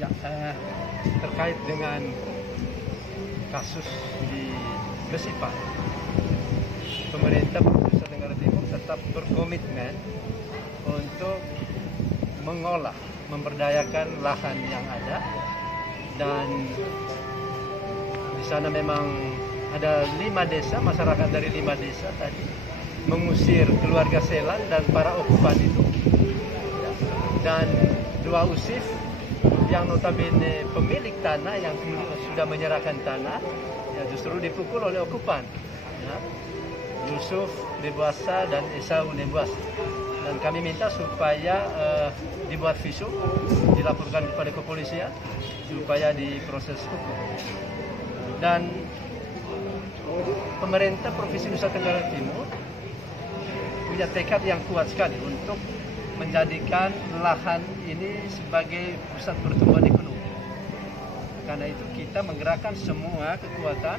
Ya, terkait dengan kasus di Besipai, pemerintah Provinsi Nusa Tenggara Timur tetap berkomitmen untuk mengolah, memberdayakan lahan yang ada, dan di sana memang ada 5 desa, masyarakat dari 5 desa tadi mengusir keluarga Selan dan para okupan itu, dan 2 usif yang notabene pemilik tanah yang sudah menyerahkan tanah ya justru dipukul oleh okupan ya. Yusuf Nebuasa dan Esau Nebuasa, dan kami minta supaya dibuat visum, dilaporkan kepada kepolisian supaya diproses hukum. Dan pemerintah Provinsi Nusa Tenggara Timur punya tekad yang kuat sekali untuk menjadikan lahan ini sebagai pusat pertumbuhan ekonomi. Karena itu kita menggerakkan semua kekuatan,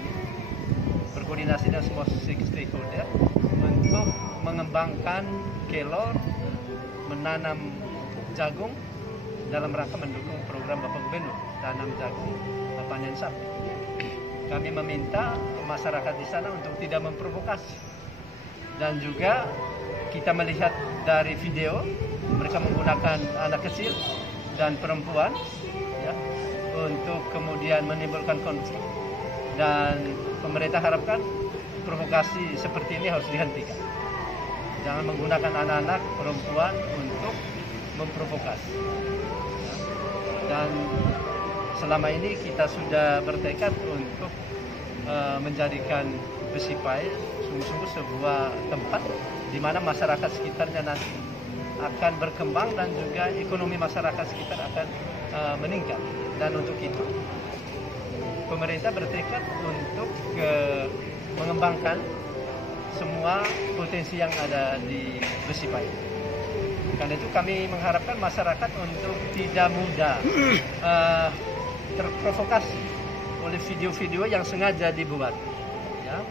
berkoordinasi dengan semua stakeholder untuk mengembangkan kelor, menanam jagung dalam rangka mendukung program Bapak Gubernur tanam jagung panen sapi. Kami meminta masyarakat di sana untuk tidak memprovokasi, dan juga kita melihat dari video mereka menggunakan anak kecil dan perempuan ya, untuk kemudian menimbulkan konflik, dan pemerintah harapkan provokasi seperti ini harus dihentikan. Jangan menggunakan anak-anak perempuan untuk memprovokasi ya. Dan selama ini kita sudah bertekad untuk menjadikan Besipai sungguh-sungguh sebuah tempat di mana masyarakat sekitarnya nanti akan berkembang dan juga ekonomi masyarakat sekitar akan meningkat. Dan untuk itu pemerintah bertekad untuk mengembangkan semua potensi yang ada di Besipai. Karena itu kami mengharapkan masyarakat untuk tidak mudah terprovokasi oleh video-video yang sengaja dibuat ya.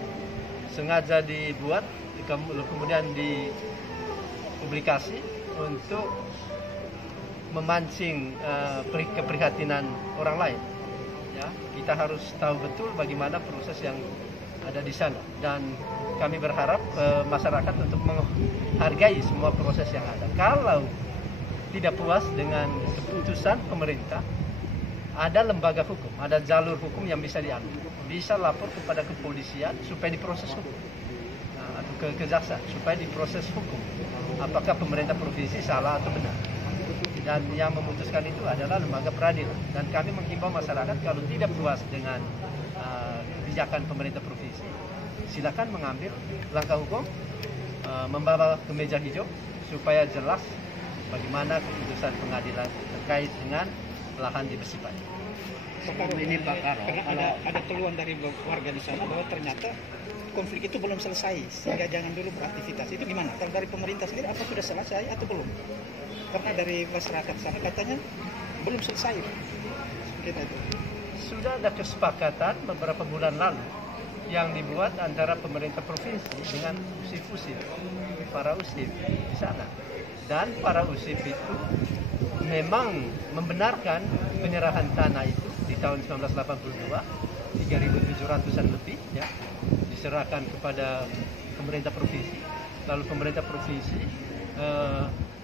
Sengaja dibuat kemudian dipublikasi untuk memancing keprihatinan orang lain ya. Kita harus tahu betul bagaimana proses yang ada di sana, dan kami berharap masyarakat untuk menghargai semua proses yang ada. Kalau tidak puas dengan keputusan pemerintah, ada lembaga hukum, ada jalur hukum yang bisa diambil. Bisa lapor kepada kepolisian supaya diproses hukum, atau ke kejaksaan supaya diproses hukum. Apakah pemerintah provinsi salah atau benar? Dan yang memutuskan itu adalah lembaga peradilan. Dan kami menghimbau masyarakat kalau tidak puas dengan kebijakan pemerintah provinsi, silakan mengambil langkah hukum, membawa ke meja hijau supaya jelas bagaimana keputusan pengadilan terkait dengan lahan di Besipai. Sekarang ini Pak Karo, ada keluhan dari warga di sana bahwa ternyata konflik itu belum selesai, sehingga jangan dulu beraktivitas. Itu gimana? Kalau dari pemerintah sendiri, apa sudah selesai atau belum? Karena dari masyarakat sana katanya belum selesai. Kita itu. Sudah ada kesepakatan beberapa bulan lalu yang dibuat antara pemerintah provinsi dengan usif-usif, para usif di sana. Dan para usif itu memang membenarkan penyerahan tanah itu di tahun 1982, 3.700-an lebih ya, diserahkan kepada pemerintah provinsi. Lalu pemerintah provinsi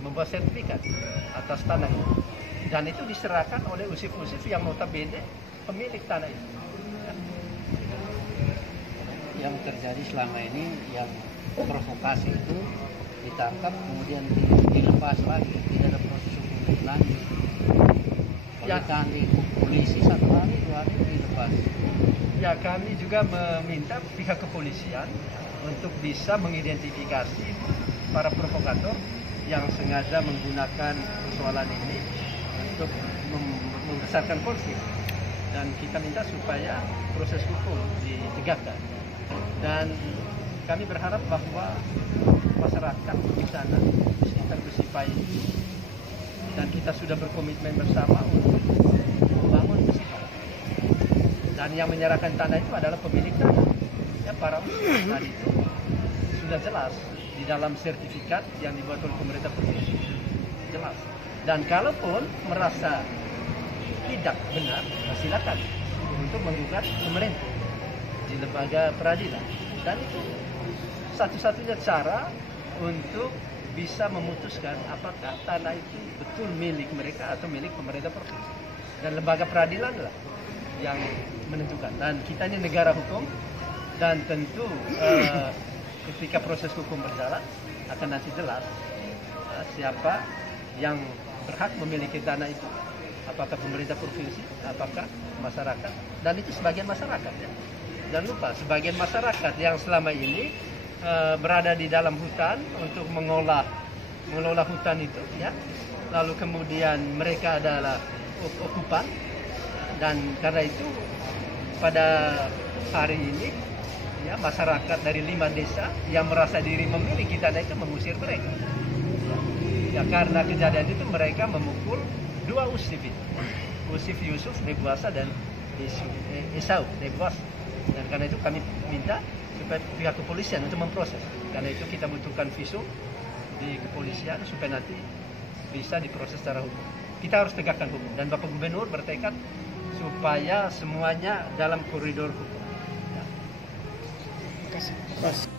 membuat sertifikat atas tanah itu, dan itu diserahkan oleh usif-usif yang notabene pemilik tanah itu ya. Yang terjadi selama ini yang provokasi itu ditangkap kemudian dilepas lagi, tidak ada proses hukum lanjut. Pernikahan di polisi 1 hari 2 hari dilepas. Ya, kami juga meminta pihak kepolisian untuk bisa mengidentifikasi para provokator yang sengaja menggunakan persoalan ini untuk membesarkan konflik, dan kita minta supaya proses hukum ditegakkan. Dan kami berharap bahwa masyarakat di sana, di sekitar Besipai, dan kita sudah berkomitmen bersama untuk membangun Besipai. Dan yang menyerahkan tanah itu adalah pemilik tanah. Ya, para usif tadi itu sudah jelas di dalam sertifikat yang dibuat oleh pemerintah provinsi, jelas. Dan kalaupun merasa tidak benar, silakan untuk menggugat pemerintah di lembaga peradilan. Dan itu satu-satunya cara untuk bisa memutuskan apakah tanah itu betul milik mereka atau milik pemerintah provinsi. Dan lembaga peradilan lah yang menentukan. Dan kita ini negara hukum, dan tentu ketika proses hukum berjalan akan nanti jelas siapa yang berhak memiliki tanah itu, apakah pemerintah provinsi, apakah masyarakat. Dan itu sebagian masyarakat ya. Jangan lupa, sebagian masyarakat yang selama ini berada di dalam hutan untuk mengelola hutan itu ya, lalu kemudian mereka adalah okupan, dan karena itu pada hari ini ya masyarakat dari 5 desa yang merasa diri memiliki tanah itu mengusir mereka ya, karena kejadian itu mereka memukul 2 usif itu, Usif Yusuf Nebuasa dan Esau Nebuasa. Dan karena itu kami minta supaya pihak kepolisian untuk memproses. Karena itu kita butuhkan visum di kepolisian supaya nanti bisa diproses secara hukum. Kita harus tegakkan hukum, dan Bapak Gubernur bertekad supaya semuanya dalam koridor hukum. Ya. Terima kasih.